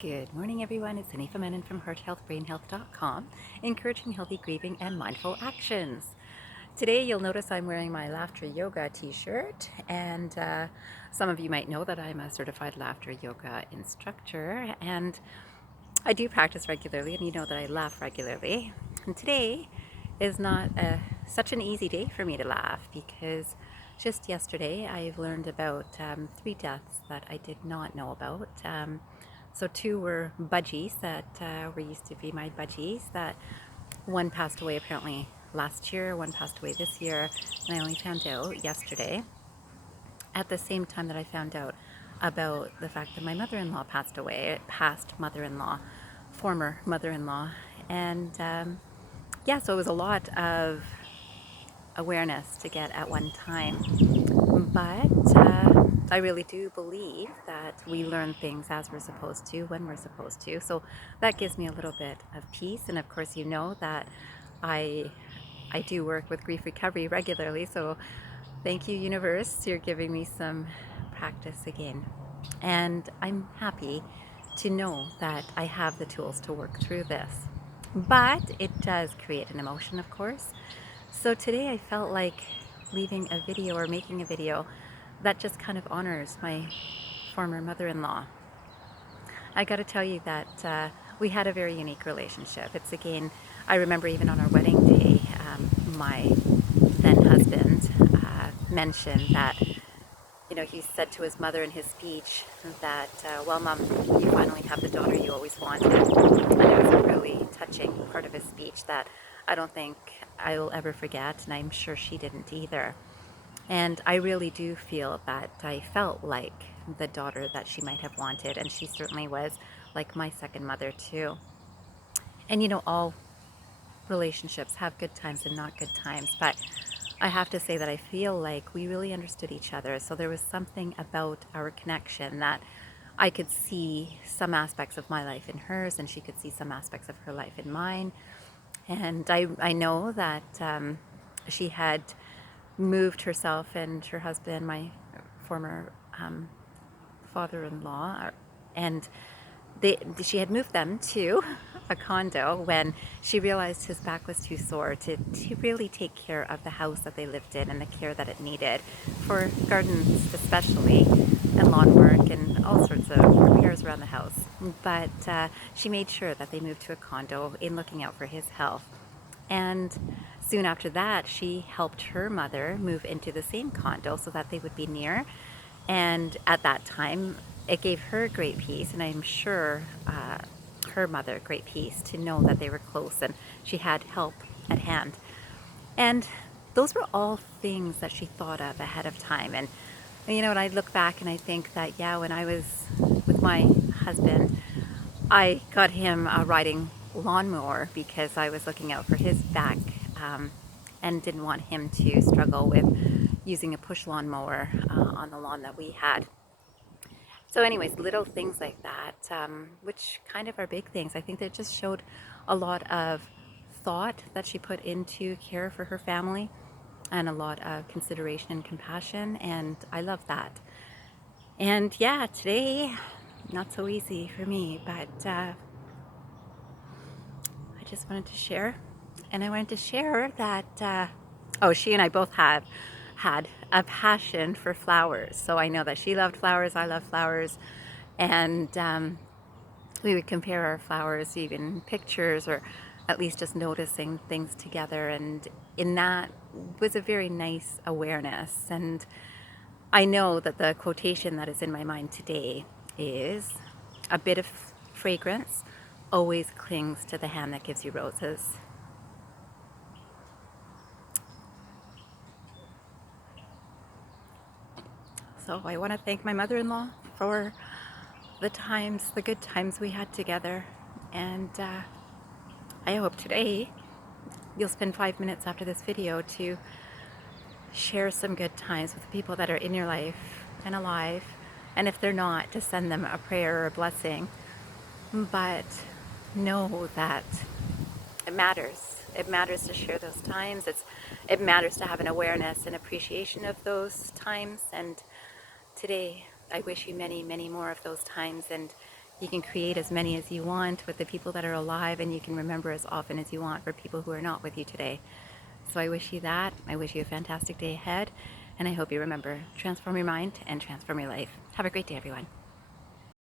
Good morning, everyone. It's Anifa Menon from hearthealthbrainhealth.com, encouraging healthy grieving and mindful actions. Today, you'll notice I'm wearing my Laughter Yoga t-shirt, and some of you might know that I'm a certified Laughter Yoga instructor, and I do practice regularly, and you know that I laugh regularly. And today is not such an easy day for me to laugh because just yesterday I've learned about 3 deaths that I did not know about. So 2 were budgies that were used to be my budgies. That one passed away apparently last year, one passed away this year, and I only found out yesterday. At the same time that I found out about the fact that my mother-in-law passed away, past mother-in-law, former mother-in-law, and yeah, so it was a lot of awareness to get at one time. But I really do believe that we learn things as we're supposed to, when we're supposed to. So that gives me a little bit of peace. And of course, you know that I do work with grief recovery regularly. So thank you, universe. You're giving me some practice again. And I'm happy to know that I have the tools to work through this. But it does create an emotion, of course. So today I felt like leaving a video or making a video that just kind of honors my former mother-in-law. I got to tell you that we had a very unique relationship. It's again, I remember even on our wedding day, my then husband mentioned that, you know, he said to his mother in his speech that, well, Mom, you finally have the daughter you always wanted. And it was a really touching part of his speech that I don't think I will ever forget, and I'm sure she didn't either. And I really do feel that I felt like the daughter that she might have wanted, and she certainly was like my second mother too. And you know, all relationships have good times and not good times, but I have to say that I feel like we really understood each other. So there was something about our connection that I could see some aspects of my life in hers, and she could see some aspects of her life in mine. And I know that she had moved herself and her husband, my former father-in-law, and she had moved them to a condo when she realized his back was too sore to really take care of the house that they lived in and the care that it needed for gardens especially, and lawn work and all sorts of repairs around the house. But she made sure that they moved to a condo in looking out for his health. And soon after that, she helped her mother move into the same condo so that they would be near. And at that time, it gave her great peace, and I'm sure her mother great peace to know that they were close and she had help at hand. And those were all things that she thought of ahead of time. And you know, when I look back and I think that, yeah, when I was with my husband, I got him a riding lawnmower because I was looking out for his back and didn't want him to struggle with using a push lawnmower on the lawn that we had. So anyways, little things like that, which kind of are big things. I think that just showed a lot of thought that she put into care for her family and a lot of consideration and compassion, and I love that. And yeah, today, not so easy for me, but I just wanted to share. And I wanted to share that, oh, she and I both have had a passion for flowers. So I know that she loved flowers, I love flowers. And we would compare our flowers, even pictures, or at least just noticing things together. And in that was a very nice awareness. And I know that the quotation that is in my mind today is a bit of fragrance always clings to the hand that gives you roses. So I want to thank my mother-in-law for the times, the good times we had together. And I hope today you'll spend 5 minutes after this video to share some good times with the people that are in your life and alive. And if they're not, to send them a prayer or a blessing. But know that it matters. It matters to share those times. It matters to have an awareness and appreciation of those times. And today, I wish you many, many more of those times. And You can create as many as you want with the people that are alive, and you can remember as often as you want for people who are not with you today. So I wish you that. I wish you a fantastic day ahead, and I hope you remember, transform your mind and transform your life. Have a great day, everyone.